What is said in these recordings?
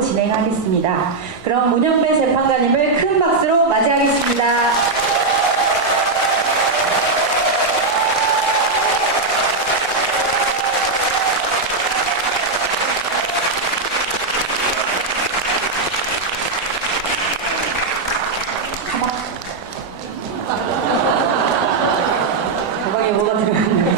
진행하겠습니다. 그럼 문영배 재판관님을 큰 박수로 맞이하겠습니다. 가방에 뭐가 들어갔나요?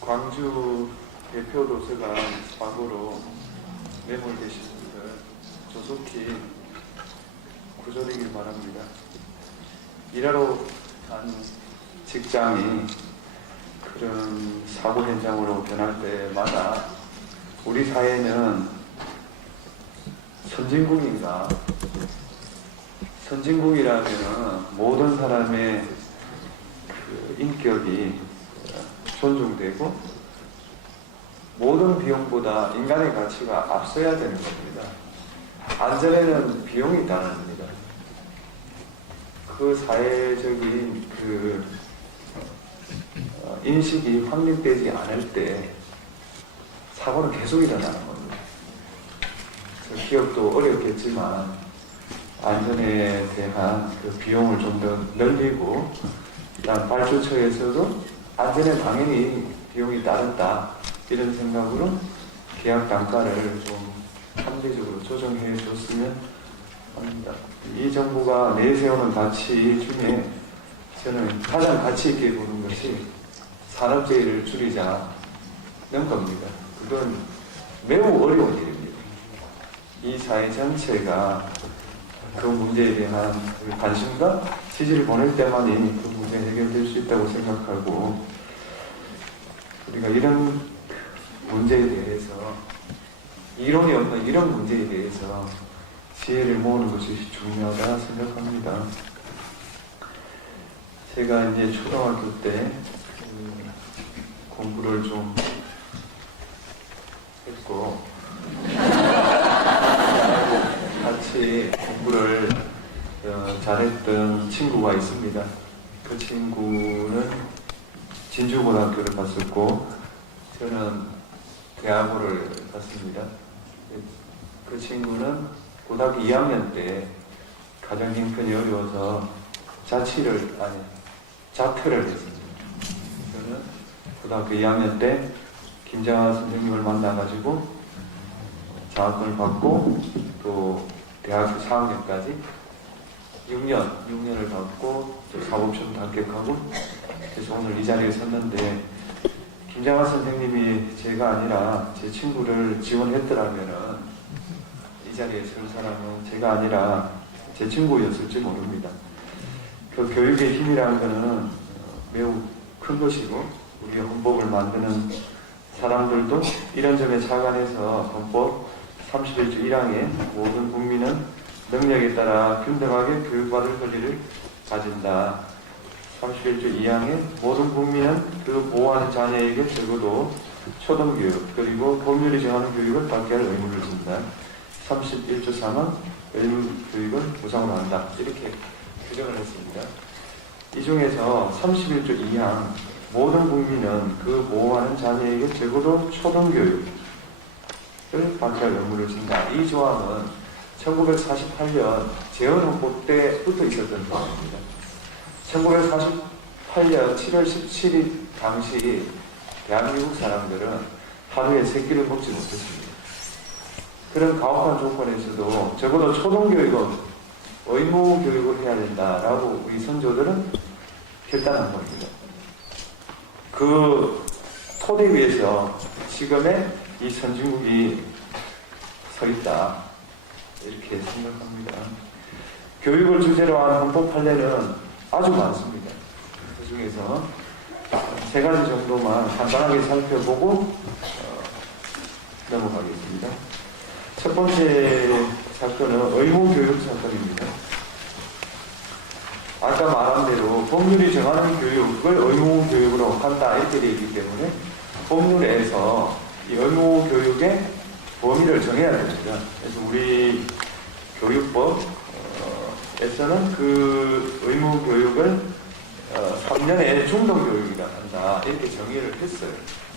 광주 대표 도서관 사고로 매몰되신 분들 조속히 구조되길 바랍니다. 일하러 간 직장이 그런 사고 현장으로 변할 때마다 우리 사회는 선진국인가? 선진국이라면 모든 사람의 그 인격이 존중되고 모든 비용보다 인간의 가치가 앞서야 되는 겁니다. 안전에는 비용이 따릅니다. 그 사회적인 그 인식이 확립되지 않을 때 사고는 계속 일어나는 겁니다. 기업도 어렵겠지만 안전에 대한 그 비용을 좀 더 늘리고 일단 발주처에서도 안전에 당연히 비용이 따른다 이런 생각으로 계약 단가를 좀 합리적으로 조정해 줬으면 합니다. 이 정부가 내세우는 가치 중에 저는 가장 가치 있게 보는 것이 산업재해를 줄이자는 겁니다. 그건 매우 어려운 일입니다. 이 사회 전체가 그 문제에 대한 관심과 지지를 보낼 때만이 그 문제 해결될 수 있다고 생각하고 우리가 이런 문제에 대해서 이론이 없는 이런 문제에 대해서 지혜를 모으는 것이 중요하다 생각합니다. 제가 이제 초등학교 때 공부를 좀 했고 같이 공부를 잘했던 친구가 있습니다. 그 친구는 진주고등학교를 갔었고 저는 대학원을 갔습니다. 그 친구는 고등학교 2학년 때 가정 형편이 어려워서 자퇴를 했습니다. 저는 고등학교 2학년 때 김장하 선생님을 만나가지고 장학금을 받고 또 대학교 4학년까지 6년을 받고 사법시험도 합격하고 그래서 오늘 이 자리에 섰는데 김장하 선생님이 제가 아니라 제 친구를 지원했더라면 이 자리에 설 사람은 제가 아니라 제 친구였을지 모릅니다. 그 교육의 힘이라는 것은 매우 큰 것이고 우리 헌법을 만드는 사람들도 이런 점에 착안해서 헌법 31조 1항에 모든 국민은 능력에 따라 균등하게 교육받을 권리를 가진다. 31조 2항에 모든 국민은 그 보호하는 자녀에게 적어도 초등교육 그리고 법률이 정하는 교육을 받게 할 의무를 진다. 31조 3항 의무교육은 무상으로 한다. 이렇게 규정을 했습니다. 이 중에서 31조 2항 모든 국민은 그 보호하는 자녀에게 적어도 초등교육을 받게 할 의무를 진다. 이 조항은 1948년 재헌헌법 때부터 있었던 조항입니다. 1948년 7월 17일 당시 대한민국 사람들은 하루에 3끼를 먹지 못했습니다. 그런 가혹한 조건에서도 적어도 초등교육은 의무교육을 해야 된다라고 우리 선조들은 결단한 겁니다. 그 토대 위에서 지금의 이 선진국이 서 있다 이렇게 생각합니다. 교육을 주제로 한 헌법 판례는 아주 많습니다. 그 중에서 세 가지 정도만 간단하게 살펴보고 넘어가겠습니다. 첫 번째 사건은 의무교육 사건입니다. 아까 말한 대로 법률이 정하는 교육을 의무교육으로 한다 이렇게 되어 있기 때문에 법률에서 이 의무교육의 범위를 정해야 됩니다. 그래서 우리 교육법에서는 그 의무교육을 3년의 중등교육이라 한다 이렇게 정의를 했어요.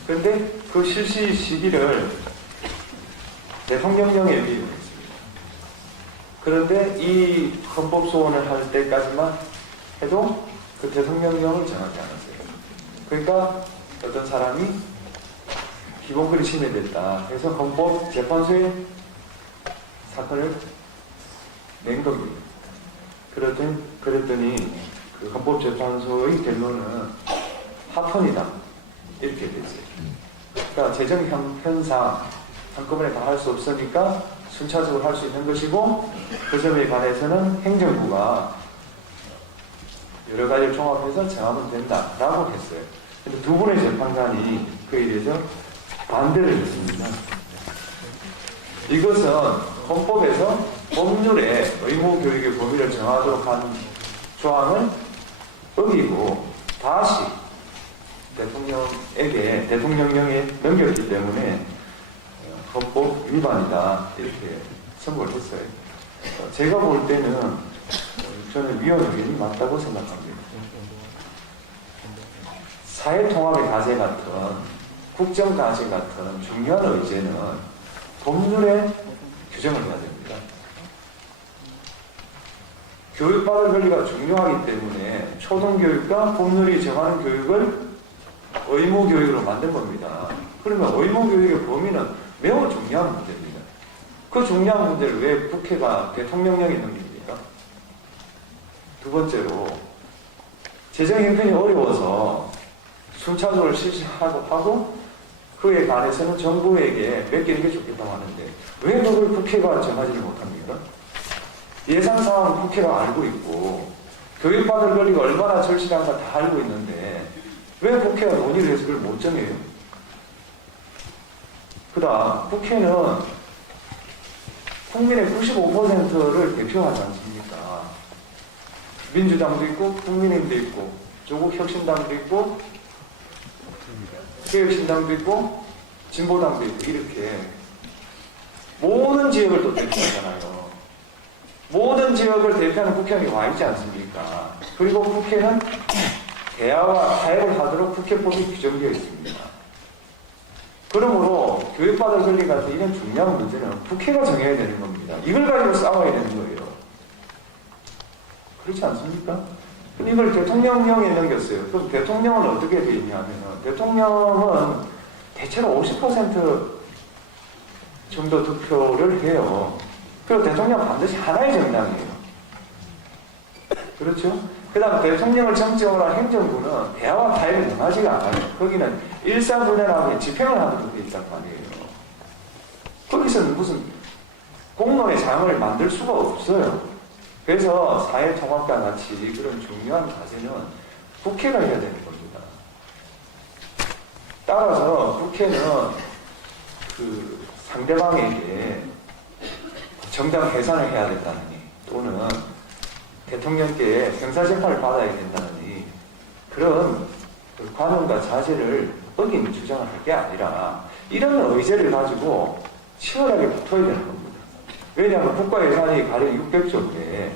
그런데 그 실시 시기를 대통령령에 미루었습니다. 그런데 이 헌법 소원을 할 때까지만 해도 그 대통령령을 정하지 않았어요. 그러니까 어떤 사람이 기본글이 침해됐다 해서 헌법재판소에 사건을 낸 겁니다. 그랬더니 그 헌법재판소의 결론은 합헌이다 이렇게 됐어요. 그러니까 재정 현상 한꺼번에 다 할 수 없으니까 순차적으로 할 수 있는 것이고 그 점에 관해서는 행정부가 여러 가지를 종합해서 정하면 된다라고 했어요. 근데 두 분의 재판관이 그에 대해서 반대를 했습니다. 이것은 헌법에서 법률에 의무교육의 범위를 정하도록 한 조항을 어기고 다시 대통령령에 넘겼기 때문에 헌법 위반이다 이렇게 선고를 했어요. 제가 볼 때는 저는 위헌 의견이 맞다고 생각합니다. 사회통합의 과제 같은 국정 과제 같은 중요한 의제는 법률에 규정을 해야 됩니다. 교육받을 권리가 중요하기 때문에 초등교육과 법률이 정하는 교육을 의무교육으로 만든 겁니다. 그러면 의무교육의 범위는 매우 중요한 문제입니다. 그 중요한 문제를 왜 국회가 대통령령에 넘깁니까? 두 번째로 재정 형편이 어려워서 순차적으로 실시하고 그에 관해서는 정부에게 맡기는 게 좋겠다고 하는데 왜 그걸 국회가 정하지를 못합니까? 예산상황은 국회가 알고 있고 교육받을 권리가 얼마나 절실한가 다 알고 있는데 왜 국회가 논의를 해서 그걸 못 정해요? 그 다음 국회는 국민의 95%를 대표하지 않습니까? 민주당도 있고 국민의힘도 있고 조국혁신당도 있고 개혁신당도 있고 진보당도 있고 이렇게 모든 지역을 또 대표하잖아요. 모든 지역을 대표하는 국회의원이 와 있지 않습니까? 그리고 국회는 대화와 타협을 하도록 국회법이 규정되어 있습니다. 그러므로 교육받을 권리 같은 이런 중요한 문제는 국회가 정해야 되는 겁니다. 이걸 가지고 싸워야 되는 거예요. 그렇지 않습니까? 근데 이걸 대통령령에 넘겼어요. 그럼 대통령은 어떻게 되어 있냐면 대통령은 대체로 50% 정도 득표를 해요. 그리고 대통령은 반드시 하나의 정당이에요. 그렇죠? 그 다음 대통령을 정점으로 한 행정부는 대화와 타협을 능하지가 않아요. 거기는 일사분란하게 집행을 하도록 되어 있단 말이에요. 거기서는 무슨 공론의 장을 만들 수가 없어요. 그래서 사회통합과 같이 그런 중요한 과제는 국회가 해야 되는 겁니다. 따라서 국회는 그 상대방에게 정당 해산을 해야 된다느니 또는 대통령께 형사재판을 받아야 된다느니 그런 관용과 자세를 어긴 주장을 할 게 아니라 이런 의제를 가지고 치열하게 붙어야 되는 겁니다. 왜냐하면 국가 예산이 가령 600조인데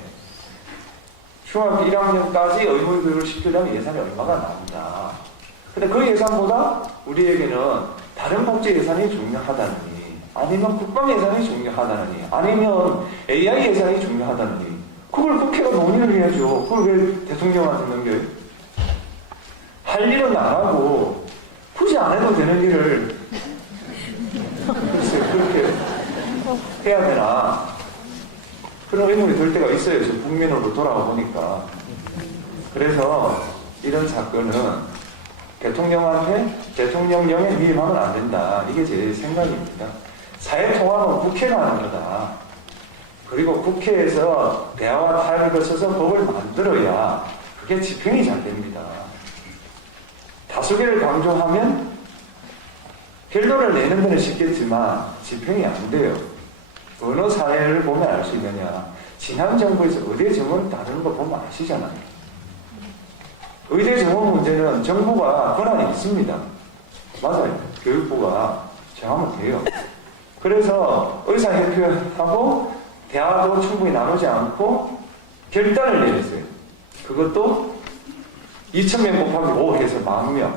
중학교 1학년까지 의무교육을 시키려면 예산이 얼마가 나온다. 근데 그 예산보다 우리에게는 다른 복지 예산이 중요하다느니 아니면 국방 예산이 중요하다느니 아니면 AI 예산이 중요하다느니 그걸 국회가 논의를 해야죠. 그걸 왜 대통령한테 넘겨요? 할 일은 안 하고 굳이 안 해도 되는 일을 글쎄 그렇게 해야 되나 그런 의문이 들 때가 있어요. 저 국민으로 돌아와 보니까. 그래서 이런 사건은 대통령한테 대통령령에 위임하면 안 된다. 이게 제 생각입니다. 사회통합은 국회가 하는 거다. 그리고 국회에서 대화와 타협을 거쳐서 법을 만들어야 그게 집행이 잘 됩니다. 다수결을 강조하면 결론을 내는 데는 쉽겠지만 집행이 안 돼요. 어느 사례를 보면 알 수 있느냐. 지난 정부에서 의대 정원 다루는 거 보면 아시잖아요. 의대 정원 문제는 정부가 권한이 있습니다. 맞아요. 교육부가 정하면 돼요. 그래서 의사협회하고 대화도 충분히 나누지 않고 결단을 내렸어요. 그것도 2,000명 곱하기 5 해서 10,000명.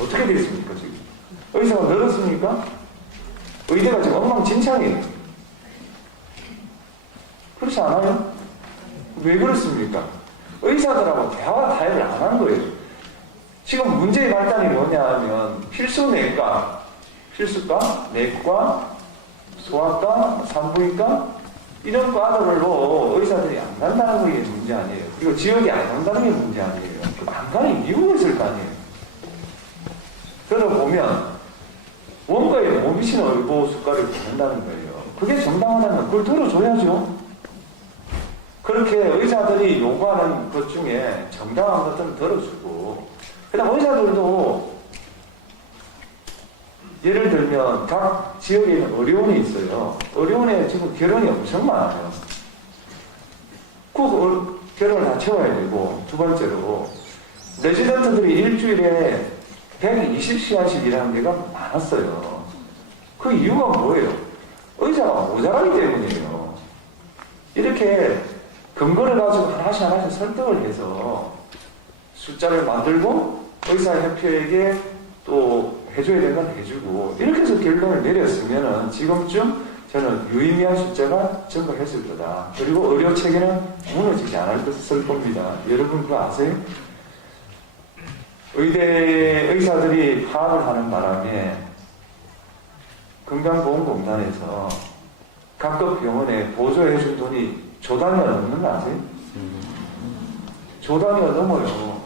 어떻게 되겠습니까, 지금? 의사가 늘었습니까? 의대가 지금 엉망진창이에요. 그렇지 않아요? 왜 그렇습니까? 의사들하고 대화 타협을 안 한 거예요. 지금 문제의 발단이 뭐냐 하면 필수내과, 내과, 소아과, 산부인과 이런 과들로 의사들이 안 간다는 게 문제 아니에요. 그리고 지역이 안 간다는 게 문제 아니에요. 안 가는 이유가 있을 거 아니에요. 들어보면 원가에 못 미치는 얼고 숟가락을 받는다는 거예요. 그게 정당하다면 그걸 들어줘야죠. 그렇게 의사들이 요구하는 것 중에 정당한 것들은 들어주고, 그 다음 의사들도 예를 들면 각 지역에 있는 의료원이 있어요. 의료원에 지금 결혼이 엄청 많아요. 그 결혼을 다 채워야 되고, 두 번째로 레지던트들이 일주일에 120시간씩 일하는 데가 많았어요. 그 이유가 뭐예요? 의사가 모자라기 때문이에요. 이렇게 근거를 가지고 하나씩 설득을 해서 숫자를 만들고 의사협회에게 또 해줘야 되는 건 해주고, 이렇게 해서 결론을 내렸으면 지금쯤 저는 유의미한 숫자가 증가했을 거다. 그리고 의료 체계는 무너지지 않을 것을 겁니다. 여러분 그거 아세요? 의대 의사들이 파업을 하는 바람에 건강보험공단에서 각급 병원에 보조해준 돈이 조 단위가 넘는 거 아세요? 조 단위가 넘어요.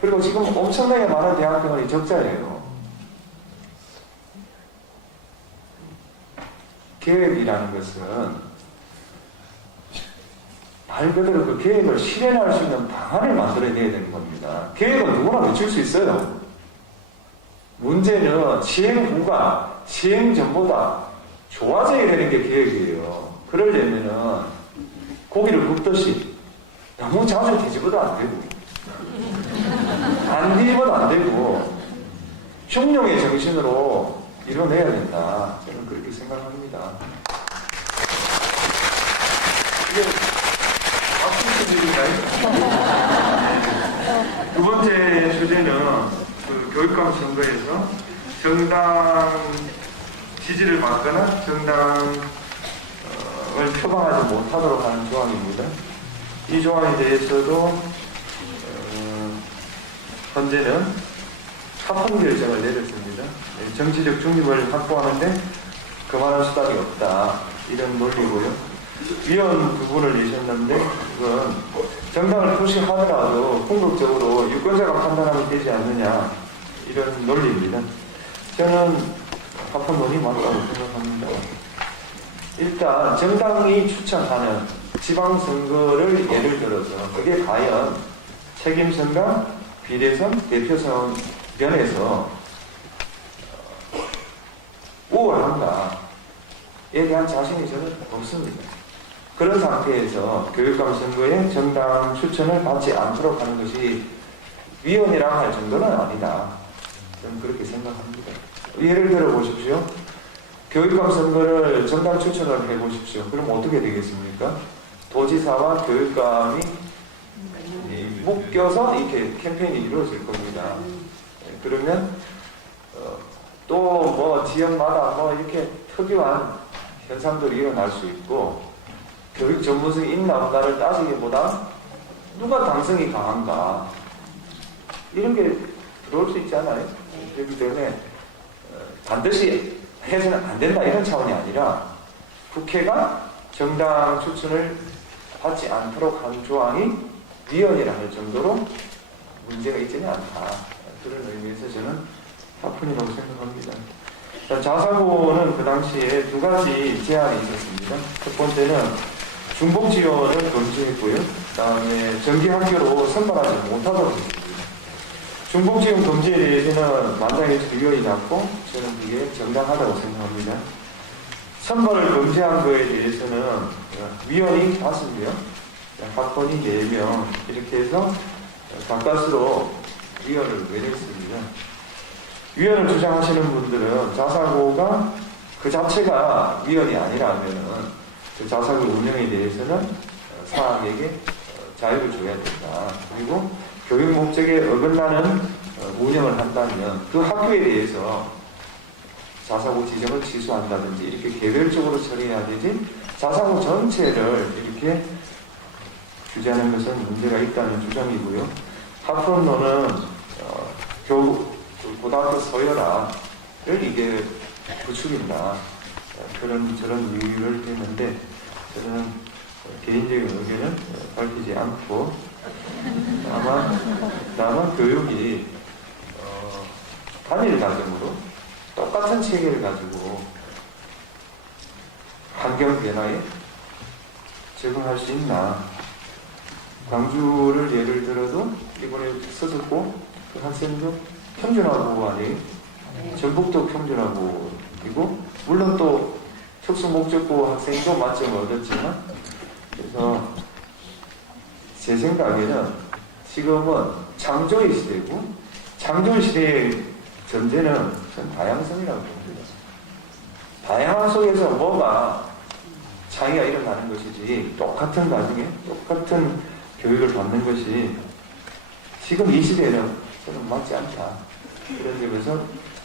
그리고 지금 엄청나게 많은 대학병원이 적자예요. 계획이라는 것은 말 그대로 그 계획을 실현할 수 있는 방안을 만들어내야 되는 겁니다. 계획은 누구나 외칠 수 있어요. 문제는 시행 후가 시행 전보다 좋아져야 되는 게 계획이에요. 그러려면은 고기를 굽듯이 너무 자주 뒤집어도 안 되고, 안 뒤집어도 안 되고, 중용의 정신으로 이뤄내야 된다. 저는 그렇게 생각합니다. 이게 두 번째 주제는 그 교육감 선거에서 정당 지지를 받거나 정당을 표방하지 못하도록 하는 조항입니다. 이 조항에 대해서도 현재는 합헌 결정을 내렸습니다. 정치적 중립을 확보하는데 그만한 수단이 없다, 이런 논리고요. 위헌 부분을 내셨는데 그건 정당을 표시하더라도 궁극적으로 유권자가 판단하면 되지 않느냐, 이런 논리입니다. 저는 합헌론이 맞다고 생각합니다. 일단 정당이 추천하는 지방선거를 예를 들어서 그게 과연 책임선거, 비례선, 대표선 면에서 우월한가에 대한 자신이 저는 없습니다. 그런 상태에서 교육감 선거에 정당 추천을 받지 않도록 하는 것이 위헌이라고 할 정도는 아니다. 저는 그렇게 생각합니다. 예를 들어 보십시오. 교육감 선거를 정당 추천을 해보십시오. 그럼 어떻게 되겠습니까? 도지사와 교육감이 묶여서 이렇게 캠페인이 이루어질 겁니다. 그러면 또 뭐 지역마다 뭐 이렇게 특유한 현상들이 일어날 수 있고, 교육 전문성이 있나 없나를 따지기보다 누가 당성이 강한가, 이런 게 들어올 수 있잖아요. 그렇기 때문에 반드시 해서는 안 된다, 이런 차원이 아니라 국회가 정당 추천을 받지 않도록 한 조항이 위헌이라 할 정도로 문제가 있지는 않다, 그런 의미에서 저는 합헌이라고 생각합니다. 자사고는 그 당시에 두 가지 제안이 있었습니다. 첫 번째는 중복 지원을 금지했고요. 그 다음에 정기학교로 선발하지 못하도록 했습니다. 중복지원 금지에 대해서는 만장일치 위원이 잡고 저는 그게 정당하다고 생각합니다. 선거를 금지한 거에 대해서는 위원이 5명, 학번이 4명 이렇게 해서 가까스로 위원을 외렸습니다. 위원을 주장하시는 분들은 자사고가 그 자체가 위원이 아니라면은 그 자사고 운영에 대해서는 사학에게 자유를 줘야 된다. 그리고 교육 목적에 어긋나는 운영을 한다면 그 학교에 대해서 자사고 지정을 취소한다든지 이렇게 개별적으로 처리해야 되지 자사고 전체를 이렇게 규제하는 것은 문제가 있다는 주장이고요. 학번로는 고등학교 서열화를 이게 부추긴다. 저런 이유를 했는데 저는 개인적인 의견은 밝히지 않고 다만 교육이 단일 과정으로 똑같은 체계를 가지고 환경 변화에 적응할 수 있나. 광주를 예를 들어도 이번에 썼었고 그 학생도 평준화고 아니 전북도 평준화고이고 물론 또 특수목적고 학생도 만점을 얻었지만 그래서 제 생각에는 지금은 창조의 시대고 창조의 시대의 전제는 전 다양성이라고 봅니다. 다양한 속에서 뭐가 차이가 일어나는 것이지 똑같은 과정에 똑같은 교육을 받는 것이 지금 이 시대에는 저는 맞지 않다. 그런 점에서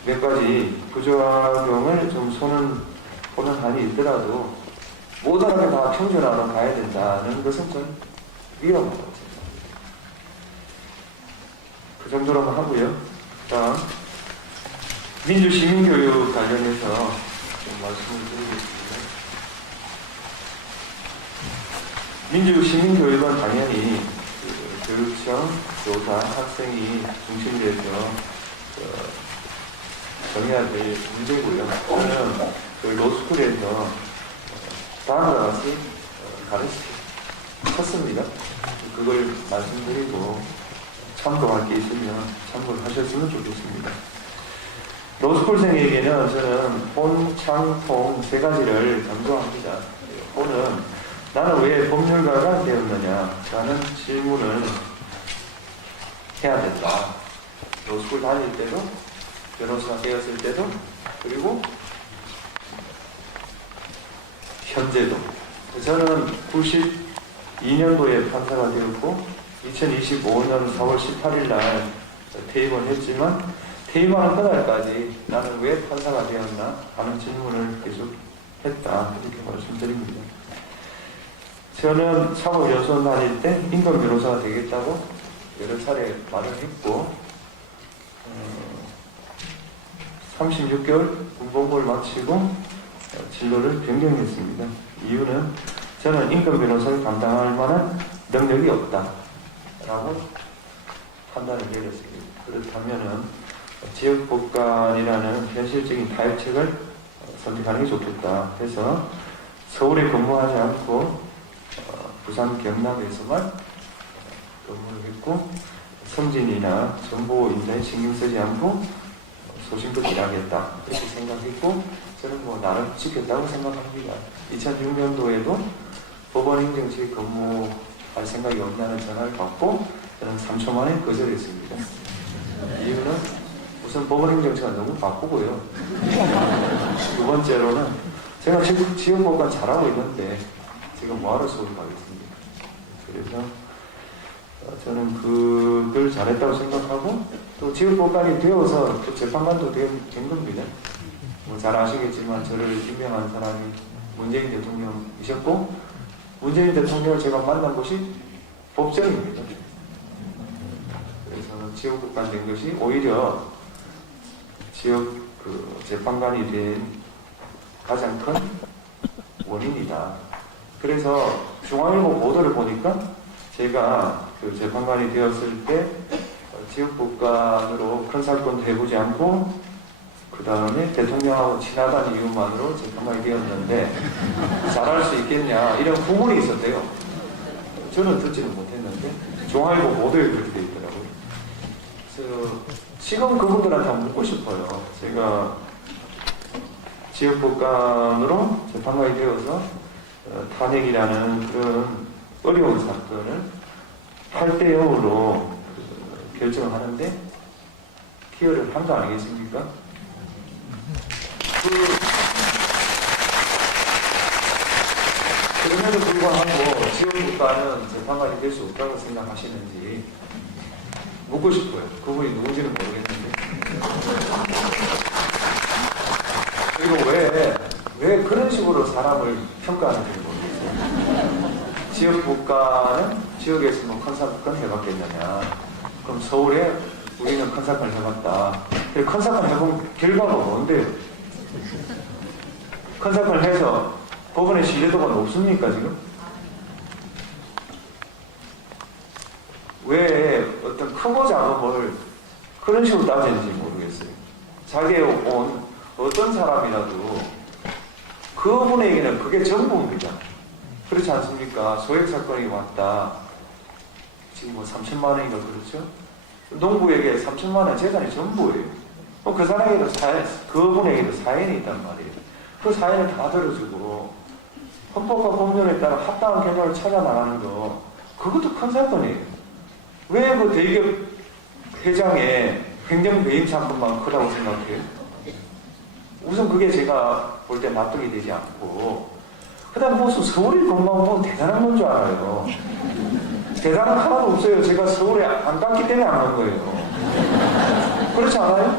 몇 가지 부작용을 좀 보는 한이 있더라도 모두가 다 평준화로 가야 된다는 것은 좀 위험하다고 생각합니다. 그 정도로만 하고요. 다음 민주시민교육 관련해서 좀 말씀을 드리겠습니다. 민주시민교육은 당연히 교육청, 교사, 학생이 중심이 돼서 정해야 될 문제고요. 저는 그 로스쿨에서 다음과 같이 가르쳤습니다. 그걸 말씀드리고 참고할 게 있으면 참고를 하셨으면 좋겠습니다. 로스쿨생에게는 저는 본, 창, 통 세 가지를 강조합니다. 본은 나는 왜 법률가가 되었느냐 라는 질문을 해야 된다. 로스쿨 다닐 때도 변호사가 되었을 때도 그리고 현재도. 저는 92년도에 판사가 되었고 2025년 4월 18일 날 퇴임을 했지만 퇴임하는 그날까지 나는 왜 판사가 되었나 하는 질문을 계속 했다. 이렇게 말씀드립니다. 저는 사법연수원 다닐 때 인권 변호사가 되겠다고 여러 차례 말을 했고 36개월 군복무를 마치고 진로를 변경했습니다. 이유는 저는 인권 변호사를 감당할 만한 능력이 없다라고 판단을 내렸습니다. 그렇다면은 지역법관이라는 현실적인 타협책을 선택하는 게 좋겠다 해서 서울에 근무하지 않고 부산 경남에서만 근무를 했고 성진이나 정보 인자에 신경 쓰지 않고 소신껏 일하겠다 이렇게 생각했고 저는 나름 지켰다고 생각합니다. 2006년도에도 법원행정처에 근무할 생각이 없냐는 전화를 받고 저는 3초 만에 거절했습니다. 이유는 우선 법원행정처가 너무 바쁘고요. 두 번째로는 제가 지금 지역법관 잘하고 있는데 지금 뭐하러 서울 가겠습니까? 그래서 저는 그걸 잘했다고 생각하고 또 지역법관이 되어서 또 재판관도 된 겁니다. 잘 아시겠지만 저를 임명한 사람이 문재인 대통령이셨고 문재인 대통령을 제가 만난 곳이 법정입니다. 그래서 지역법관 된 것이 오히려 지역 재판관이 된 가장 큰 원인이다. 그래서 중앙일보 보도를 보니까 제가 그 재판관이 되었을 때 지역법관으로 큰 사건도 해보지 않고 그 다음에 대통령하고 친하다는 이유만으로 재판관이 되었는데 잘할 수 있겠냐 이런 후문이 있었대요. 저는 듣지는 못했는데 중앙일보 보도에 그렇게 돼 있더라고요. 지금 그분들한테 한번 묻고 싶어요. 제가 지역법관으로 재판관이 되어서 탄핵이라는 그런 어려운 사건을 8대 0으로 결정을 하는데 기여를 한 거 아니겠습니까? 그럼에도 불구하고 지역법관은 재판관이 될 수 없다고 생각하시는지 묻고 싶어요. 그분이 누군지는 모르겠는데. 그리고 왜 그런 식으로 사람을 평가하는지 모르겠어요. 지역국가는 지역에서 뭐 컨사건 해봤겠느냐. 그럼 서울에 우리는 컨사건을 해봤다. 컨사건 해본 결과가 뭔데요? 컨사건을 해서 법원의 신뢰도가 높습니까, 지금? 왜 어떤 크고 작은 걸 그런 식으로 따지는지 모르겠어요. 자기의 온 어떤 사람이라도 그분에게는 그게 전부입니다. 그렇지 않습니까? 소액 사건이 왔다. 지금 뭐 3천만 원인가 그렇죠? 농부에게 3천만 원 재산이 전부예요. 그 사람에게도 그분에게도 사연이 있단 말이에요. 그 사연을 다 들어주고 헌법과 법률에 따라 합당한 결과를 찾아 나가는 거, 그것도 큰 사건이에요. 왜 그 대기업 회장의 행정 배임 사건만 크다고 생각해요? 우선 그게 제가 볼 때 납득이 되지 않고, 그 다음 무슨 서울이 건강 보면 대단한 건 줄 알아요. 대단한 거 하나도 없어요. 제가 서울에 안 갔기 때문에 안 간 거예요. 그렇지 않아요?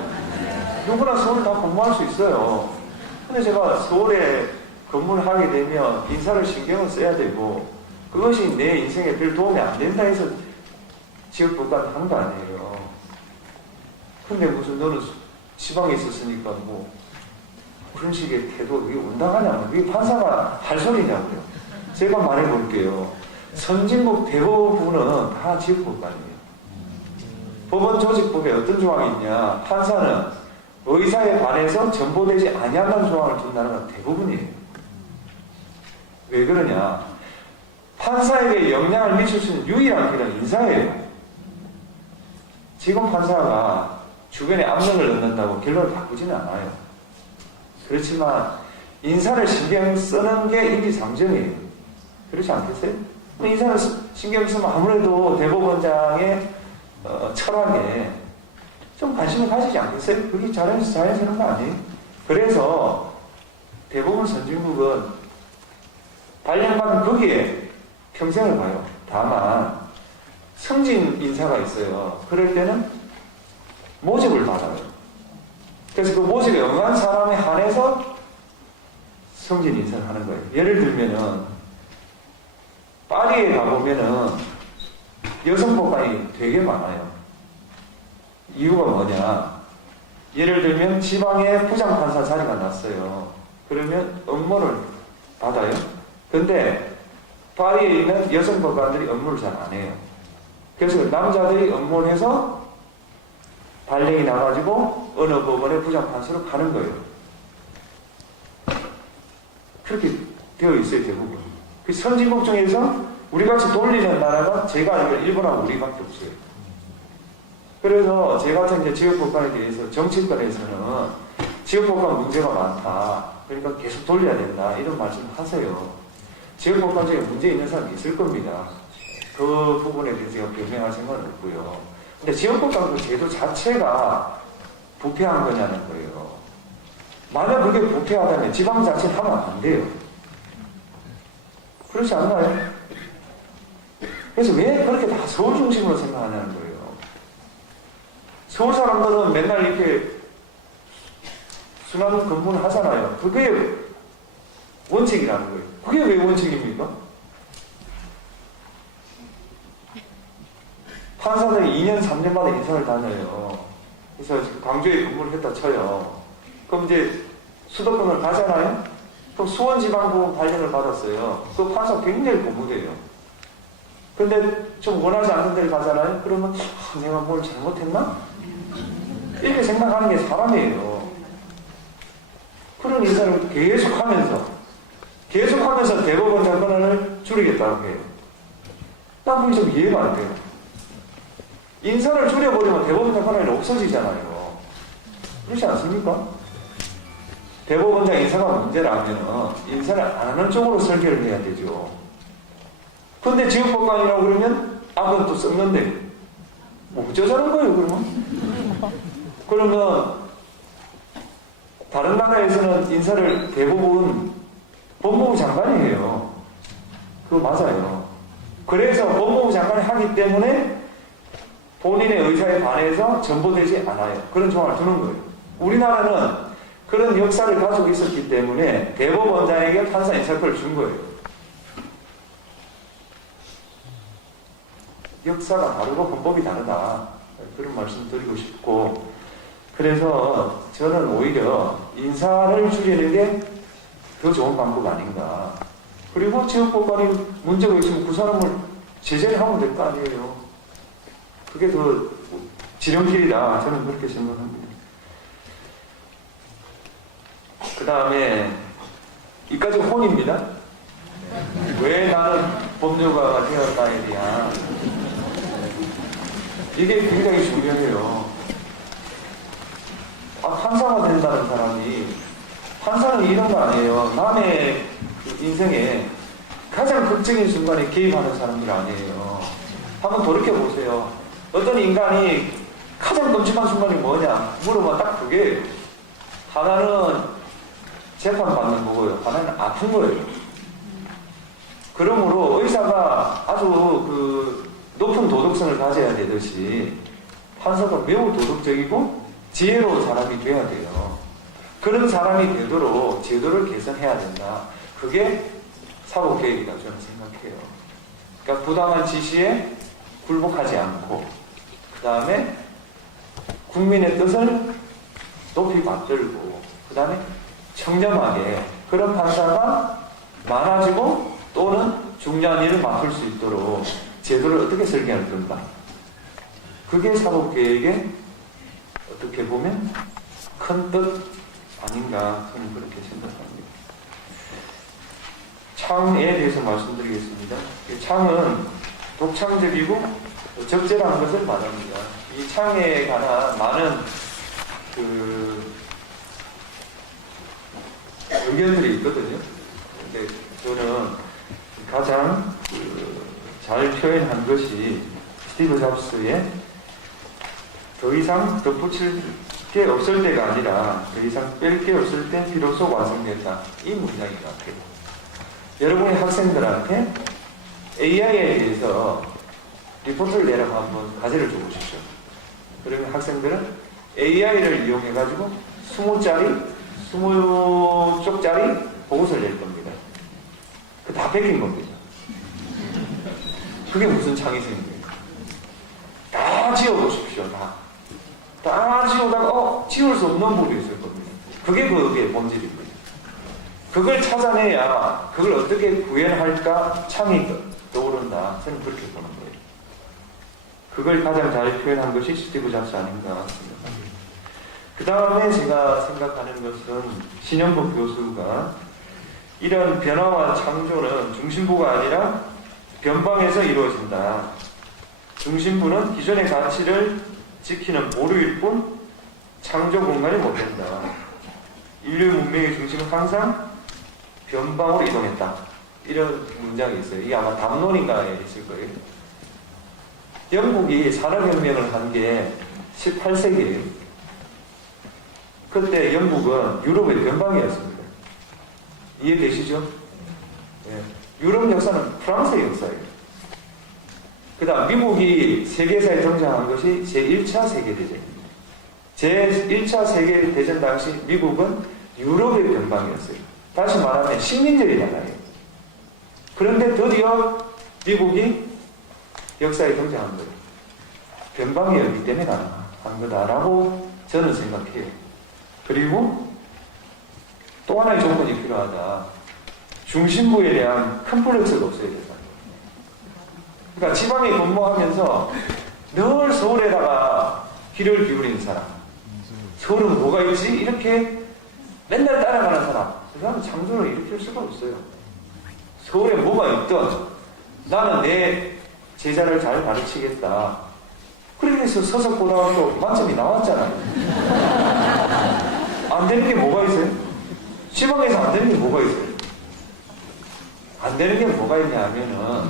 누구나 서울 다 공부할 수 있어요. 근데 제가 서울에 근무를 하게 되면 인사를 신경을 써야 되고, 그것이 내 인생에 별 도움이 안 된다 해서 지역법관 한 거 아니에요. 근데 무슨 너는 지방에 있었으니까 뭐 그런 식의 태도, 그게 온당하냐고, 그게 판사가 할 소리냐고요. 제가 말해볼게요. 선진국 대부분은 다 지역법관이에요. 법원 조직법에 어떤 조항이 있냐, 판사는 의사에 반해서 전보되지 아니한다는 조항을 둔 나라가 대부분이에요. 왜 그러냐, 판사에게 영향을 미칠 수 있는 유일한 길은 인사예요. 지금 판사가 주변에 압력을 넣는다고 결론을 바꾸지는 않아요. 그렇지만 인사를 신경 쓰는 게 인지상정이에요. 그렇지 않겠어요? 인사를 신경 쓰면 아무래도 대법원장의 철학에 좀 관심을 가지지 않겠어요? 그게 자연스러운 거 아니에요? 그래서 대부분 선진국은 발령받은 거기에 평생을 봐요. 다만 승진 인사가 있어요. 그럴 때는 모집을 받아요. 그래서 그 모집에 응한 사람에 한해서 승진 인사를 하는 거예요. 예를 들면은 파리에 가보면은 여성법관이 되게 많아요. 이유가 뭐냐, 예를 들면 지방에 부장판사 자리가 났어요. 그러면 업무를 받아요. 근데 파리에 있는 여성법관들이 업무를 잘 안 해요. 그래서 남자들이 업무를 해서 발령이 나가지고 어느 법원의 부장판사로 가는 거예요. 그렇게 되어 있어요, 대부분. 그 선진국 중에서 우리같이 돌리는 나라가 제가 알기로 일본하고 우리밖에 없어요. 그래서 제 같은 이제 지역법관에 대해서 정치권에서는 지역법관 문제가 많다, 그러니까 계속 돌려야 된다, 이런 말씀 하세요. 지역법관 중에 문제 있는 사람이 있을 겁니다. 그 부분에 대해서 제가 변명할 생각은 없고요. 근데 지역법관 그 제도 자체가 부패한 거냐는 거예요. 만약 그게 부패하다면 지방 자체는 하면 안 돼요. 그렇지 않나요? 그래서 왜 그렇게 다 서울 중심으로 생각하냐는 거예요. 서울 사람들은 맨날 이렇게 순환 근무를 하잖아요. 그게 원칙이라는 거예요. 그게 왜 원칙입니까? 판사들이 2년, 3년마다 인사를 다녀요. 그래서 광주에 근무를 했다 쳐요. 그럼 이제 수도권을 가잖아요? 그럼 수원지방법원 발령을 받았어요. 그 판사 굉장히 고무돼요. 근데 좀 원하지 않는 데를 가잖아요? 그러면 내가 뭘 잘못했나? 이렇게 생각하는 게 사람이에요. 그런 인사를 계속하면서 대법원장 권한을 줄이겠다고 해요. 난 그게 좀 이해가 안 돼요. 인사를 줄여버리면 대법원장 권한이 없어지잖아요. 그렇지 않습니까? 대법원장 인사가 문제라면 인사를 안 하는 쪽으로 설계를 해야 되죠. 근데 지역법관이라고 그러면 그건 또 썩는데 뭐 어쩌자는 거예요 그러면? 그러면 다른 나라에서는 인사를 대부분 법무부 장관이 해요. 그거 맞아요. 그래서 법무부 장관이 하기 때문에 본인의 의사에 반해서 전보되지 않아요. 그런 조항을 두는 거예요. 우리나라는 그런 역사를 가지고 있었기 때문에 대법원장에게 판사 인사권을 준 거예요. 역사가 다르고 헌법이 다르다. 그런 말씀 드리고 싶고, 그래서 저는 오히려 인사를 줄이는 게 더 좋은 방법 아닌가. 그리고 지역법관이 문제가 있으면 그 사람을 제재를 하면 될 거 아니에요. 그게 더 지름길이다. 저는 그렇게 생각합니다. 그 다음에 이까지 혼입니다. 왜 나는 법률가가 되었다에 대한 이게 굉장히 중요해요. 판사가 된다는 사람이 판사는 이런 거 아니에요. 남의 인생에 가장 극적인 순간에 개입하는 사람들 아니에요. 한번 돌이켜보세요. 어떤 인간이 가장 끔찍한 순간이 뭐냐 물어보면 딱 그게 하나는 재판받는 거고요. 하나는 아픈 거예요. 그러므로 의사가 아주 높은 도덕성을 가져야 되듯이 판사가 매우 도덕적이고 지혜로운 사람이 돼야 돼요. 그런 사람이 되도록 제도를 개선해야 된다. 그게 사법개혁이다 저는 생각해요. 그러니까 부당한 지시에 굴복하지 않고 그 다음에 국민의 뜻을 높이 받들고 그 다음에 청렴하게 그런 판사가 많아지고 또는 중요한 일을 맡을 수 있도록 제도를 어떻게 설계할 건가. 그게 사법개혁의 어떻게 보면 큰 뜻 아닌가 저는 그렇게 생각합니다. 창에 대해서 말씀드리겠습니다. 창은 독창적이고 적절한 것을 말합니다. 이 창에 관한 많은 의견들이 있거든요. 근데 저는 가장 잘 표현한 것이 스티브 잡스의 더 이상 덧붙일 게 없을 때가 아니라 더 이상 뺄 게 없을 때 비로소 완성됐다. 이 문장인 것 같아요. 여러분의 학생들한테 AI에 대해서 리포트를 내라고 한번 과제를 줘보십시오. 그러면 학생들은 AI를 이용해가지고 20쪽짜리 보고서를 낼 겁니다. 그 다 뺏긴 겁니다. 그게 무슨 창의성입니까? 다 지워보십시오. 다 지우다가 지울 수 없는 부분이 있을 겁니다. 그게 그게 본질입니다. 그걸 찾아내야 그걸 어떻게 구현할까 창이 떠오른다. 저는 그렇게 보는 거예요. 그걸 가장 잘 표현한 것이 스티브 잡스 아닌가 생각합니다. 그 다음에 제가 생각하는 것은 신영복 교수가 이런 변화와 창조는 중심부가 아니라 변방에서 이루어진다. 중심부는 기존의 가치를 지키는 보루일 뿐 창조 공간이 못 된다. 인류 문명의 중심은 항상 변방으로 이동했다. 이런 문장이 있어요. 이게 아마 담론인가에 있을 거예요. 영국이 산업혁명을 한 게 18세기예요. 그때 영국은 유럽의 변방이었습니다. 이해되시죠? 네. 유럽 역사는 프랑스의 역사예요. 그 다음 미국이 세계사에 등장한 것이 제1차 세계대전입니다. 제1차 세계대전 당시 미국은 유럽의 변방이었어요. 다시 말하면 식민지의 나라예요. 그런데 드디어 미국이 역사에 등장한 거예요. 변방이었기 때문에 가능한 거다라고 저는 생각해요. 그리고 또 하나의 조건이 필요하다. 중심부에 대한 컴플렉스가 없어야 된다. 그러니까 지방에 근무하면서 늘 서울에다가 귀를 기울이는 사람. 서울은 뭐가 있지? 이렇게 맨날 따라가는 사람. 그 사람은 창조를 일으킬 수가 없어요. 서울에 뭐가 있든 나는 내 제자를 잘 가르치겠다. 그래서 서석고등학교 만점이 나왔잖아요. 안 되는 게 뭐가 있어요? 지방에서 안 되는 게 뭐가 있어요? 안 되는 게 뭐가 있냐 하면은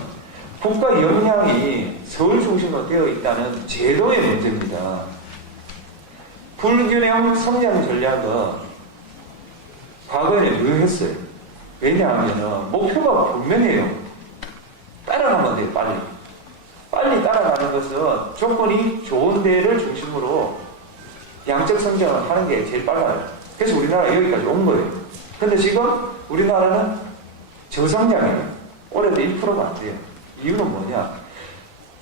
국가 역량이 서울 중심으로 되어 있다는 제도의 문제입니다. 불균형 성장 전략은 과거에는 유효했어요. 왜냐하면 목표가 분명해요. 따라가면 돼요, 빨리. 빨리 따라가는 것은 조건이 좋은 데를 중심으로 양적 성장을 하는 게 제일 빨라요. 그래서 우리나라 여기까지 온 거예요. 근데 지금 우리나라는 저성장이에요. 올해도 1%가 안 돼요. 이유는 뭐냐?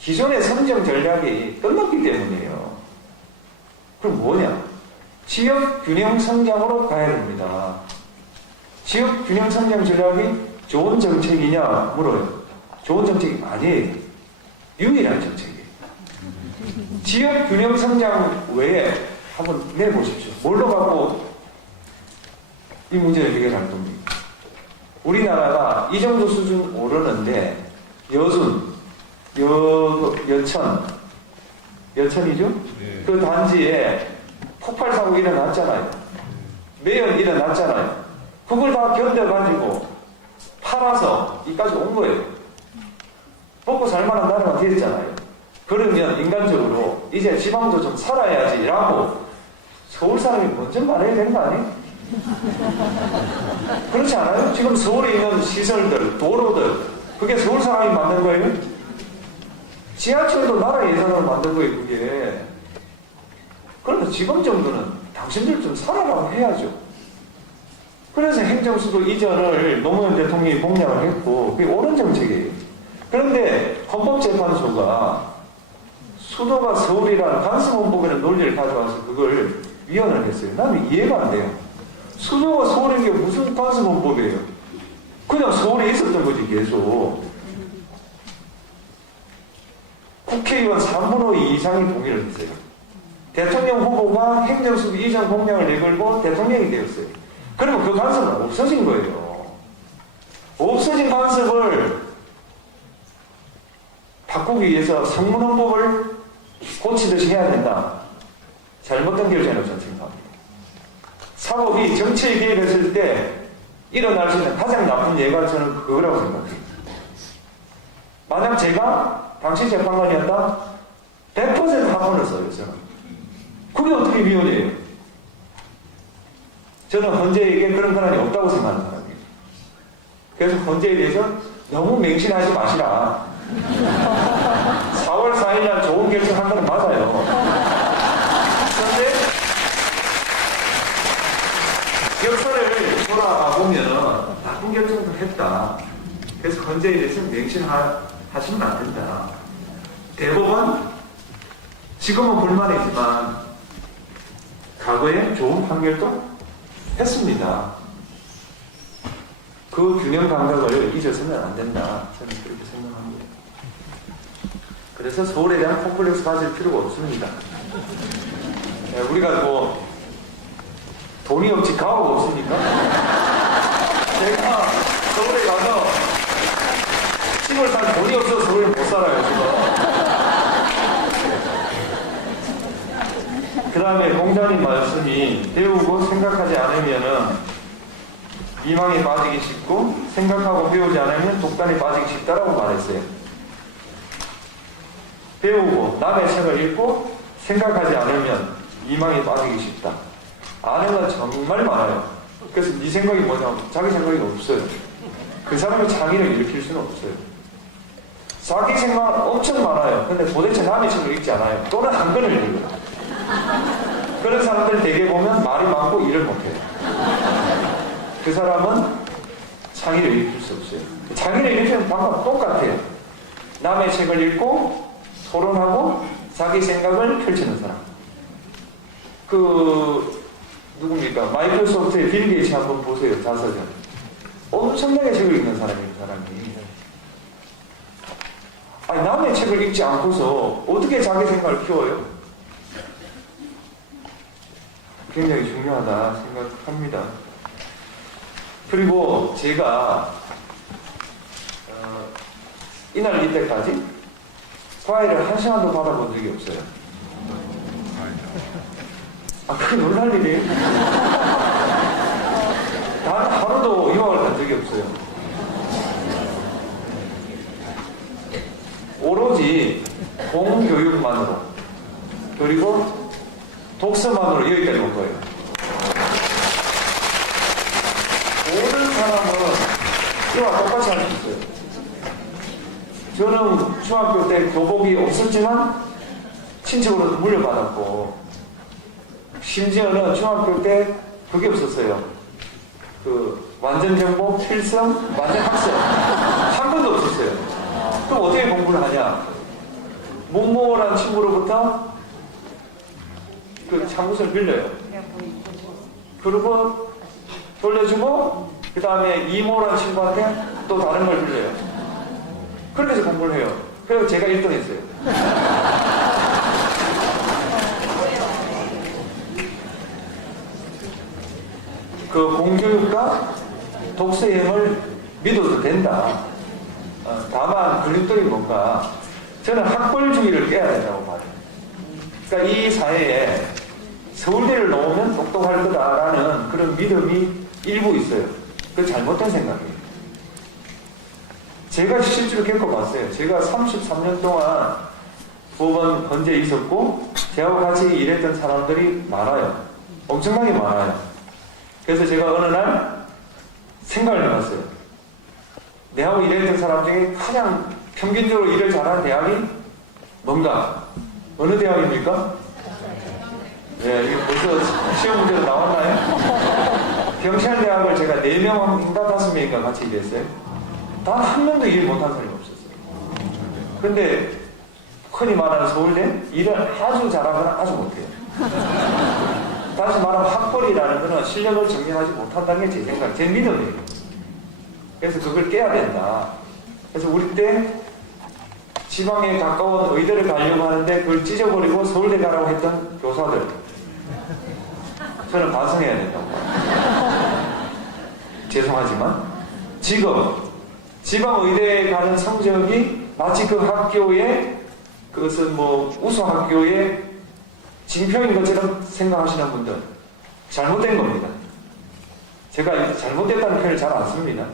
기존의 성장 전략이 끝났기 때문이에요. 그럼 뭐냐? 지역 균형 성장으로 가야 됩니다. 지역 균형 성장 전략이 좋은 정책이냐 물어요. 좋은 정책이 아니에요. 유일한 정책이에요. 지역 균형 성장 외에 한번 내보십시오. 뭘로 갖고 이 문제를 해결할 겁니까? 우리나라가 이 정도 수준 오르는데 여순, 여천이죠? 네. 그 단지에 폭발 사고 일어났잖아요. 매연 일어났잖아요. 그걸 다 견뎌가지고 팔아서 이까지 온 거예요. 먹고 살만한 나라가 됐잖아요. 그러면 인간적으로 이제 지방도 좀 살아야지라고 서울 사람이 먼저 말해야 되는 거 아니에요? 그렇지 않아요? 지금 서울에 있는 시설들, 도로들, 그게 서울 사람이 만든 거예요? 지하철도 나라 예산으로 만든 거예요, 그게. 그런데 지금 정도는 당신들 좀 살아라고 해야죠. 그래서 행정수도 이전을 노무현 대통령이 공약을 했고, 그게 옳은 정책이에요. 그런데 헌법재판소가 수도가 서울이라는 간섭헌법이라는 논리를 가져와서 그걸 위헌을 했어요. 나는 이해가 안 돼요. 수도가 서울인 게 무슨 간섭헌법이에요? 그냥 서울에 있었던 거지, 계속. 국회의원 3분의 2 이상이 동의를 했어요. 대통령 후보가 행정수도 이전 공약을 내걸고 대통령이 되었어요. 그러면 그 간섭은 없어진 거예요. 없어진 간섭을 바꾸기 위해서 성문헌법을 고치듯이 해야 된다. 잘못된 결정이라고 저는 생각합니다. 사법이 정치에 개입했을 때 일어날 수 있는 가장 나쁜 예가 저는 그거라고 생각해요. 만약 제가 당시 재판관이었다? 100% 합헌을 써요, 저는. 그게 어떻게 위헌이에요? 저는 헌재에게 그런 권한이 없다고 생각하는 사람이에요. 그래서 헌재에 대해서 너무 맹신하지 마시라. 4월 4일날 좋은 결정한 건 맞아요. 그런데 역사를 돌아보면은 나쁜 결정도 했다. 그래서 헌재에 대해서 맹신하시면 안 된다. 대법원 지금은 불만이지만 과거에 좋은 판결도 했습니다. 그 균형 감각을 잊어서는 안 된다. 저는 그렇게 생각합니다. 그래서 서울에 대한 콤플렉스 가질 필요가 없습니다. 우리가 뭐 돈이 없지 가오가 없으니까 제가 서울에 가서 집을 살 돈이 없어서 서울에 못 살아요, 지금. 그 다음에 공자님 말씀이 배우고 생각하지 않으면은 미망에 빠지기 쉽고 생각하고 배우지 않으면 독단에 빠지기 쉽다라고 말했어요. 배우고 남의 책을 읽고 생각하지 않으면 미망에 빠지기 쉽다. 아는 건 정말 많아요. 그래서 네 생각이 뭐냐면 자기 생각이 없어요. 그 사람의 창의를 일으킬 수는 없어요. 자기 생각은 엄청 많아요. 근데 도대체 남의 책을 읽지 않아요. 또는 한 권을 읽어요. 그런 사람들 대개 보면 말이 많고 일을 못해요. 그 사람은 창의를 일으킬 수 없어요. 창의를 일으키는 방법은 똑같아요. 남의 책을 읽고 토론하고 자기 생각을 펼치는 사람. 누굽니까? 마이크로소프트의 빌 게이츠 한번 보세요. 자서전. 엄청나게 책을 읽는 사람이에요, 그 사람이. 아니, 남의 책을 읽지 않고서 어떻게 자기 생각을 키워요? 굉장히 중요하다 생각합니다. 그리고 제가 이날 이때까지 과외를 한 시간도 받아본 적이 없어요. 아, 그게 놀랄 일이에요? 단 하루도 유학을 간 적이 없어요. 오로지 공교육만으로, 그리고 독서만으로 여기까지 온 거예요. 모든 사람은 이와 똑같이 할 수 있어요. 저는 중학교 때 교복이 없었지만 친척으로도 물려받았고, 심지어는 중학교 때 그게 없었어요. 그 완전 정복, 필성, 완전 학습 한 번도 없었어요. 그럼 어떻게 공부를 하냐? 문모라는 친구로부터 그 참고서를 빌려요. 그리고 돌려주고, 그 다음에 이모라는 친구한테 또 다른 걸 빌려요. 그렇게 해서 공부를 해요. 그래서 제가 1등 했어요. 그 공교육과 독서여행을 믿어도 된다. 다만 걸림돌이 뭔가, 저는 학벌주의를 깨야 된다고 봐요. 그러니까 이 사회에 서울대를 나오면 똑똑할 거다라는 그런 믿음이 일부 있어요. 그 잘못된 생각이에요. 제가 실제로 겪어봤어요. 제가 33년 동안 법원 헌재에 있었고, 저하고 같이 일했던 사람들이 많아요. 엄청나게 많아요. 그래서 제가 어느 날 생각을 해봤어요. 내하고 일했던 사람 중에 가장 평균적으로 일을 잘하는 대학이 뭔가? 어느 대학입니까? 네, 이게 벌써 시험 문제로 나왔나요? 경찰대학을 제가 4명인가 5명인가 같이 일했어요. 단 한 명도 일 못한 사람이 없었어요. 근데 흔히 말하는 서울대 일을 아주 잘하거나 아주 못해요. 다시 말하면 학벌이라는 것은 실력을 증명하지 못한다는 게 제 생각, 제 믿음이에요. 그래서 그걸 깨야 된다. 그래서 우리 때 지방에 가까운 의대를 가려고 하는데 그걸 찢어버리고 서울대 가라고 했던 교사들, 저는 반성해야 된다고 봐요. 죄송하지만 지금 지방 의대에 가는 성적이 마치 그 학교의, 그것은 뭐 우수 학교의 징표인 것처럼 생각하시는 분들, 잘못된 겁니다. 제가 잘못됐다는 표현을 잘 안 씁니다.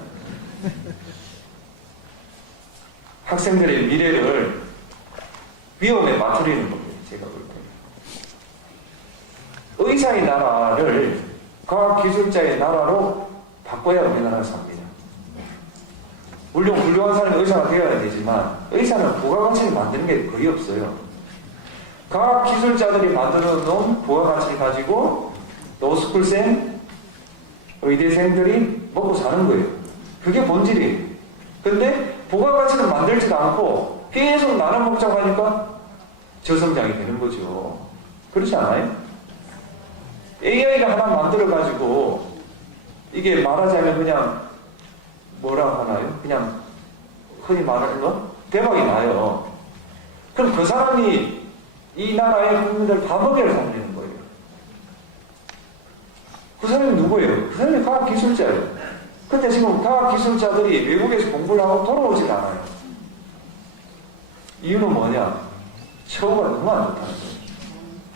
학생들의 미래를 위험에 맞추리는 겁니다. 제가 볼 때는. 의사의 나라를 과학기술자의 나라로 바꿔야 우리나라가 삽니다. 물론 훌륭한 사람이 의사가 되어야 되지만 의사는 부가가치를 만드는 게 거의 없어요. 과학기술자들이 만들어 놓은 부가가치를 가지고 노스쿨생, 의대생들이 먹고 사는 거예요. 그게 본질이에요. 근데 부가가치를 만들지도 않고 계속 나눠 먹자고 하니까 저성장이 되는 거죠. 그렇지 않아요? AI를 하나 만들어가지고 이게 말하자면 그냥 뭐라 하나요? 그냥 흔히 말하는 거? 대박이 나요. 그럼 그 사람이 이 나라의 국민들 다 먹여를 살리는 거예요. 그 사람이 누구예요? 그 사람이 과학기술자예요. 근데 지금 과학기술자들이 외국에서 공부를 하고 돌아오질 않아요. 이유는 뭐냐? 처우가 너무 안 좋다는 거예요.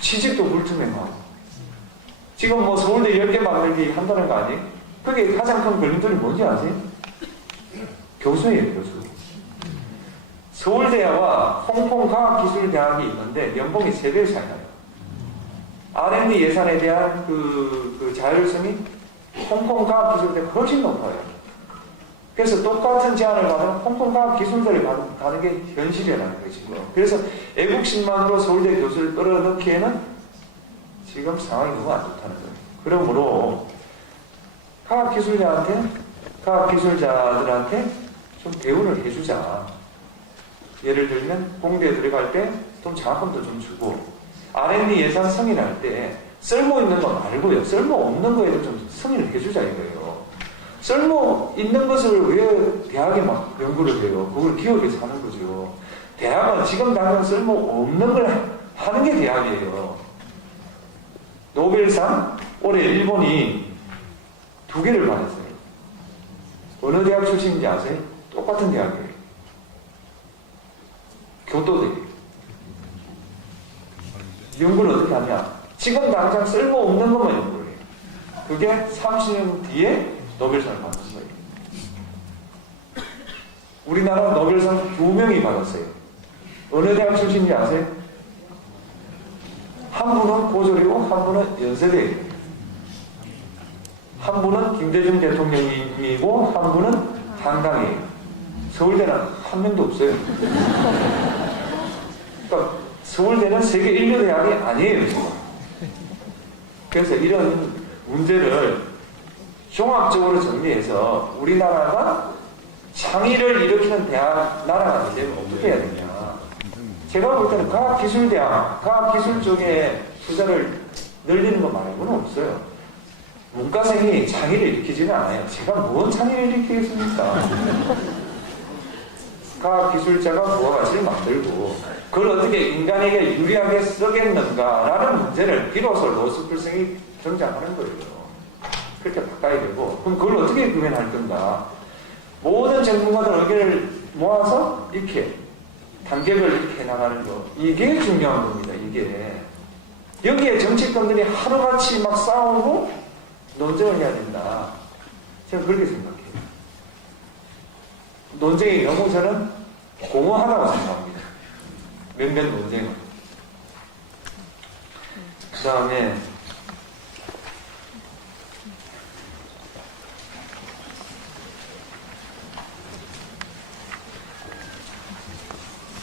취직도 불투명하고. 지금 뭐 서울대 10개 만들기 한다는 거 아니에요? 그게 가장 큰 걸림돌이 뭔지 아세요? 교수예요, 교수. 서울대와 홍콩과학기술대학이 있는데 연봉이 3배 차이 나요. R&D 예산에 대한 그 자율성이 홍콩과학기술대 훨씬 높아요. 그래서 똑같은 제안을 받으면 홍콩과학기술대를 가는 게 현실이라는 거예요, 지금. 그래서 애국심만으로 서울대 교수를 끌어넣기에는 지금 상황이 너무 안 좋다는 거예요. 그러므로 과학기술자들한테 좀 대우를 해주자. 예를 들면 공대에 들어갈 때 좀 장학금도 좀 주고, R&D 예산 승인할 때 쓸모 있는 거 말고요, 쓸모 없는 거에도 좀 승인을 해주자 이거예요. 쓸모 있는 것을 왜 대학에 막 연구를 해요? 그걸 기업에서 하는 거죠. 대학은 지금 당장 쓸모 없는 걸 하는 게 대학이에요. 노벨상 올해 일본이 2개를 받았어요. 어느 대학 출신인지 아세요? 똑같은 대학이에요. 교토대. 연구를 어떻게 하냐? 지금 당장 쓸모없는 것만 연구를 해요. 그게 30년 뒤에 노벨상을 받는 거예요. 우리나라 노벨상 2명이 받았어요. 어느 대학 출신인지 아세요? 한 분은 고졸이고 한 분은 연세대예요. 한 분은 김대중 대통령이고 한 분은 한강이에요. 서울대는 한 명도 없어요. 그러니까 서울대는 세계 인류 대학이 아니에요. 지금. 그래서 이런 문제를 종합적으로 정리해서 우리나라가 창의를 일으키는 대학, 나라가 되려면 어떻게 해야 되냐. 제가 볼 때는 과학기술대학, 과학기술 쪽에 투자를 늘리는 것 말고는 없어요. 문과생이 창의를 일으키지는 않아요. 제가 뭔 창의를 일으키겠습니까? 과학기술자가 부가가치를 만들고 그걸 어떻게 인간에게 유리하게 쓰겠는가라는 문제를 비로소 로스쿨생이 등장하는 거예요. 그렇게 바꿔야 되고 그럼 그걸 어떻게 구현할 건가. 모든 전문가들 의견을 모아서 이렇게 단계를 이렇게 나가는 거 이게 중요한 겁니다. 이게 여기에 정치권들이 하루같이 막 싸우고 논쟁을 해야 된다. 제가 그렇게 생각해요. 논쟁이 너무 저는 공허하다고 생각합니다. 몇몇 논쟁은. 그 다음에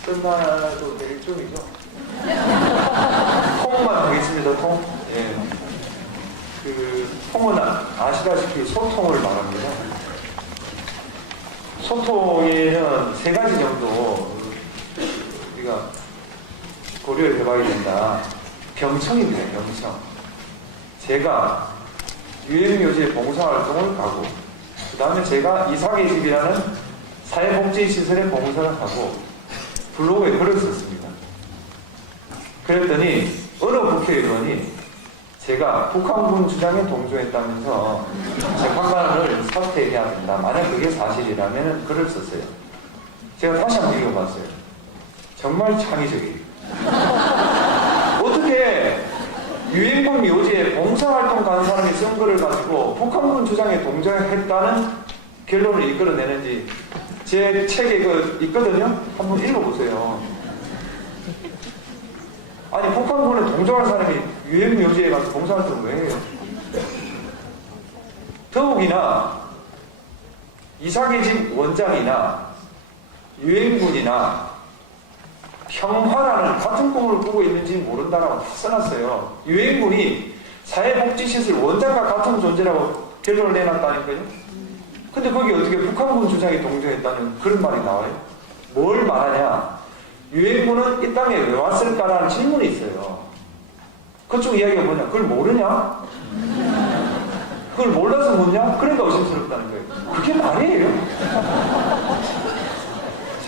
끝나도 될 일종이죠. 통만 하겠습니다. 통. 예. 그 통은 아시다시피 소통을 말합니다. 소통에는 세 가지 정도 우리가 고려를 해봐야 된다. 병청입니다. 병청. 제가 유해병요지에 봉사활동을 가고 그 다음에 제가 이사계집이라는 사회복지시설에 봉사를 하고 블로그에 글을 썼습니다. 그랬더니 어느 국회의원이 제가 북한군 주장에 동조했다면서 재판관을 사퇴해야 된다. 만약 그게 사실이라면 글을 썼어요. 제가 다시 한번 읽어봤어요. 정말 창의적이에요. 어떻게 유엔군 묘지에 봉사활동 가는 사람이 쓴 글을 가지고 북한군 주장에 동조했다는 결론을 이끌어내는지 제 책에 있거든요. 한번 읽어보세요. 아니 북한군에 동조한 사람이 유엔 묘지에 가서 봉사활동을 왜 해요? 더욱이나 이사계집 원장이나 유엔군이나 평화라는 같은 꿈을 꾸고 있는지 모른다라고 다 써놨어요. 유엔군이 사회복지시설 원장과 같은 존재라고 결론을 내놨다니까요. 근데 거기 어떻게 북한군 주장이 동조했다는 그런 말이 나와요? 뭘 말하냐? 유엔군은 이 땅에 왜 왔을까라는 질문이 있어요. 그쪽 이야기가 뭐냐? 그걸 모르냐? 그걸 몰라서 묻냐? 그러니까 의심스럽다는 거예요. 그게 말이에요.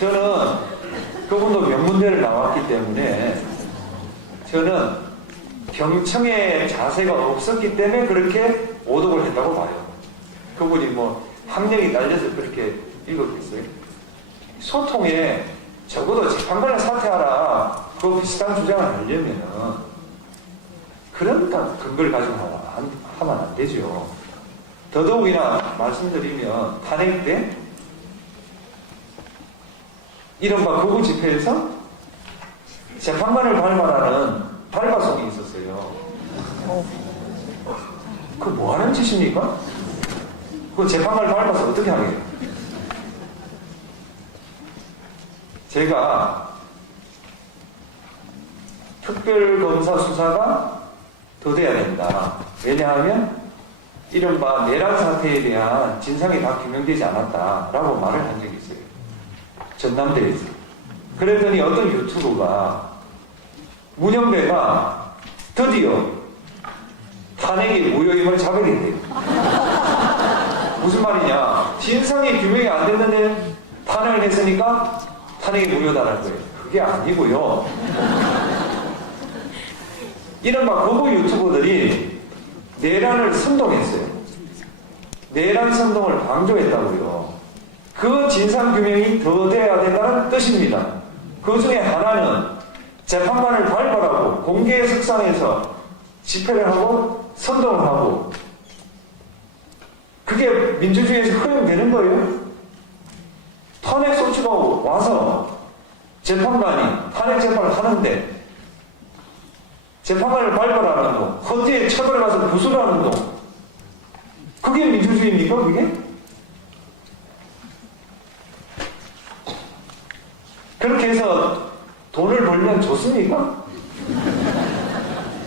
저는 그분도 명문대를 나왔기 때문에 저는 경청의 자세가 없었기 때문에 그렇게 오독을 했다고 봐요. 그분이 뭐 학력이 딸려서 그렇게 읽었겠어요? 소통에 적어도 재판관을 사퇴하라. 그 비슷한 주장을 하려면은 그런 근거를 가지고 하면 안 되죠. 더더욱이나 말씀드리면 탄핵 때 이른바 극우 집회에서 재판관을 밟아라는 발바송이 있었어요. 그거 뭐 하는 짓입니까? 그 재판관을 밟아서 어떻게 하게요? 제가 특별검사 수사가 더 돼야 된다. 왜냐하면 이른바 내란 사태에 대한 진상이 다 규명되지 않았다라고 말을 한 적이 있어요. 전남대에서. 그랬더니 어떤 유튜버가 문영배가 드디어 탄핵이 무효임을 자백했대요. 무슨 말이냐? 진상이 규명이 안 됐는데 탄핵을 했으니까 탄핵이 무효다라는 거예요. 그게 아니고요. 이른바 거부 유튜버들이 내란을 선동했어요. 내란 선동을 방조했다고요. 그 진상규명이 더 돼야 된다는 뜻입니다. 그 중에 하나는 재판관을 밟아라고 공개 석상에서 집회를 하고 선동을 하고 그게 민주주의에서 허용되는 거예요? 탄핵 소추가 와서 재판관이 탄핵 재판을 하는데 재판관을 발표하는 동, 헌재에 처벌을 가서 부수라는 동, 그게 민주주의입니까? 그게? 그렇게 해서 돈을 벌면 좋습니까?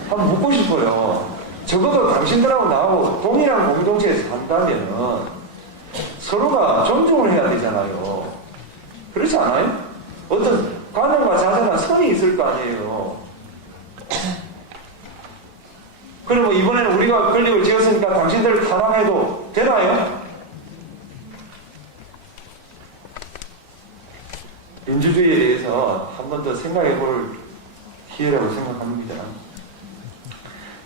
한번 묻고 싶어요. 적어도 당신들하고 나하고 동일한 공동체에서 산다면 서로가 존중을 해야 되잖아요. 그렇지 않아요? 어떤 관념과 자세나 선이 있을 거 아니에요. 그러면 이번에는 우리가 권력을 쥐었으니까 당신들을 탄압해도 되나요? 민주주의에 대해서 한 번 더 생각해 볼 기회라고 생각합니다.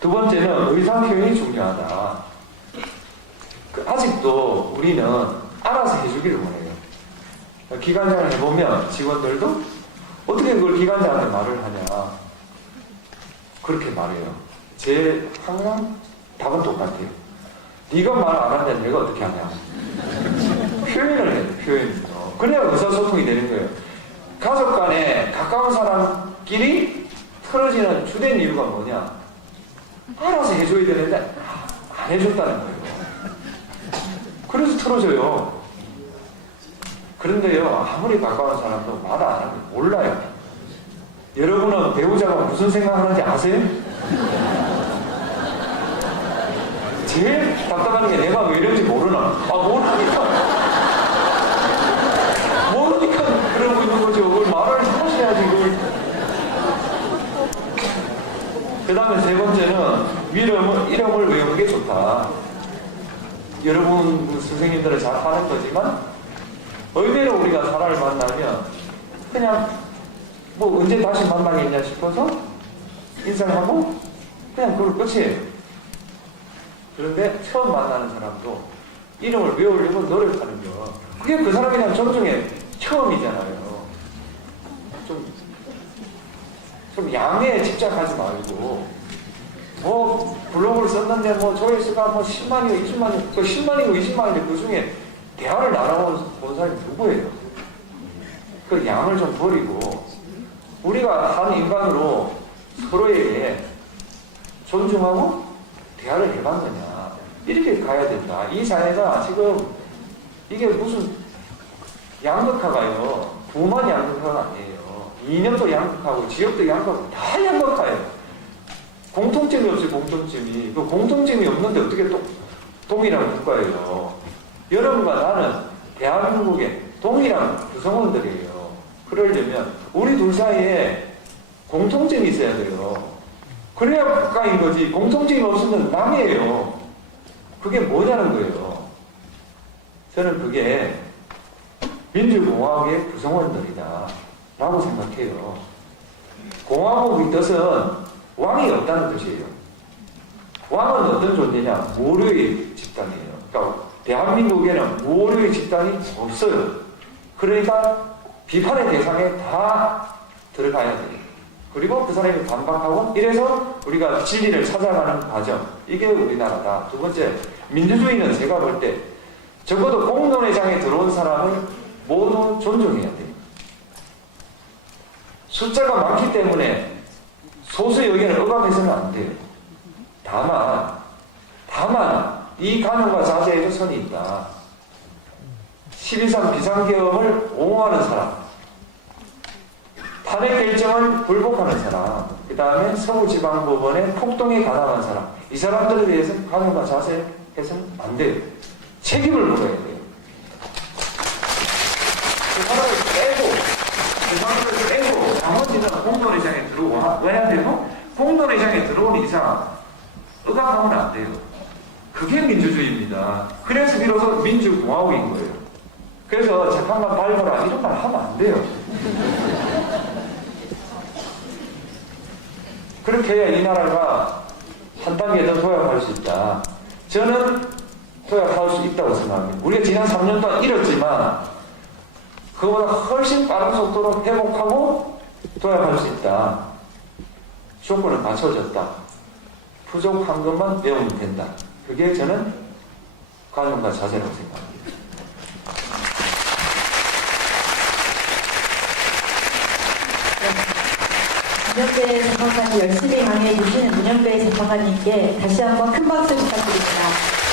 두 번째는 의사표현이 중요하다. 아직도 우리는 알아서 해주기를 원해요. 기관장을 해보면 직원들도 어떻게 그걸 기관장한테 말을 하냐. 그렇게 말해요. 제 항상 답은 똑같아요. 네가 말 안 하면 내가 어떻게 하냐. 표현을 해요. 표현이요. 그래야 의사소통이 되는 거예요. 가족 간에 가까운 사람끼리 틀어지는 주된 이유가 뭐냐. 알아서 해줘야 되는데 안 해줬다는 거예요. 그래서 틀어져요. 그런데요, 아무리 가까운 사람도 말 안 하면 몰라요. 여러분은 배우자가 무슨 생각하는지 아세요? 제일 답답한 게 내가 왜 이런지 모르나? 모르니까 그러고 있는 거죠. 그걸 말을 하셔야지, 그걸. 그 다음에 세 번째는 이름을 외우는 게 좋다. 여러분 선생님들은 잘 하는 거지만 의외로 우리가 사람을 만나면 그냥 뭐 언제 다시 만나겠냐 싶어서 인사를 하고 그냥 그걸 끝이에요. 그런데 처음 만나는 사람도 이름을 외우려고 노력하는 거, 그게 그 사람에 대한 존중의 처음이잖아요. 좀 양에 집착하지 말고, 뭐 블로그를 썼는데 뭐 조회수가 뭐 10만이고 20만이고 그 10만이고 20만인데 그 중에 대화를 나눠본 사람이 누구예요? 그 양을 좀 버리고 우리가 한 인간으로 서로에게 존중하고 대화를 해봤느냐, 이렇게 가야 된다. 이 사회가 지금 이게 무슨 양극화가요, 부만 양극화가 아니에요. 이념도 양극화고 지역도 양극화고 다 양극화예요. 공통점이 없어요. 공통점이. 그 공통점이 없는데 어떻게 또 동일한 국가예요. 여러분과 나는 대한민국의 동일한 구성원들이에요. 그러려면 우리 둘 사이에 공통점이 있어야 돼요. 그래야 국가인 거지. 공통점이 없으면 남이에요. 그게 뭐냐는 거예요. 저는 그게 민주공화국의 구성원들이다 라고 생각해요. 공화국의 뜻은 왕이 없다는 뜻이에요. 왕은 어떤 존재냐? 모류의 집단이에요. 그러니까 대한민국에는 모류의 집단이 없어요. 그러니까 비판의 대상에 다 들어가야 돼요. 그리고 그 사람이 반박하고, 이래서 우리가 진리를 찾아가는 과정, 이게 우리나라다. 두 번째, 민주주의는 제가 볼 때 적어도 공론회장에 들어온 사람을 모두 존중해야 돼요. 숫자가 많기 때문에 소수의 의견을 억압해서는 안 돼요. 다만 이 관용과 자제에도 선이 있다. 12.3 비상계엄을 옹호하는 사람, 탄핵 결정을 불복하는 사람, 그 다음에 서울지방법원의 폭동에 가담한 사람, 이 사람들에 대해서 관용과 자제해서는 안 돼요. 책임을 물어야 돼요. 그 사람을 빼고 나머지는 공론회장에 들어와야 되고, 공론회장에 들어온 이상 억압하면 안 돼요. 그게 민주주의입니다. 그래서 비로소 민주공화국인 거예요. 그래서 재판관 발표라 이런 말 하면 안 돼요. 그렇게 해야 이 나라가 한 단계 더 도약할 수 있다. 저는 도약할 수 있다고 생각합니다. 우리가 지난 3년 동안 잃었지만 그거보다 훨씬 빠른 속도로 회복하고 도약할 수 있다. 조건은 갖춰졌다. 부족한 것만 배우면 된다. 그게 저는 관용과 자세라고 생각합니다. 문현배 재판관이 열심히 강의해 주신 문현배 재판관님께 다시 한번 큰 박수 부탁드립니다.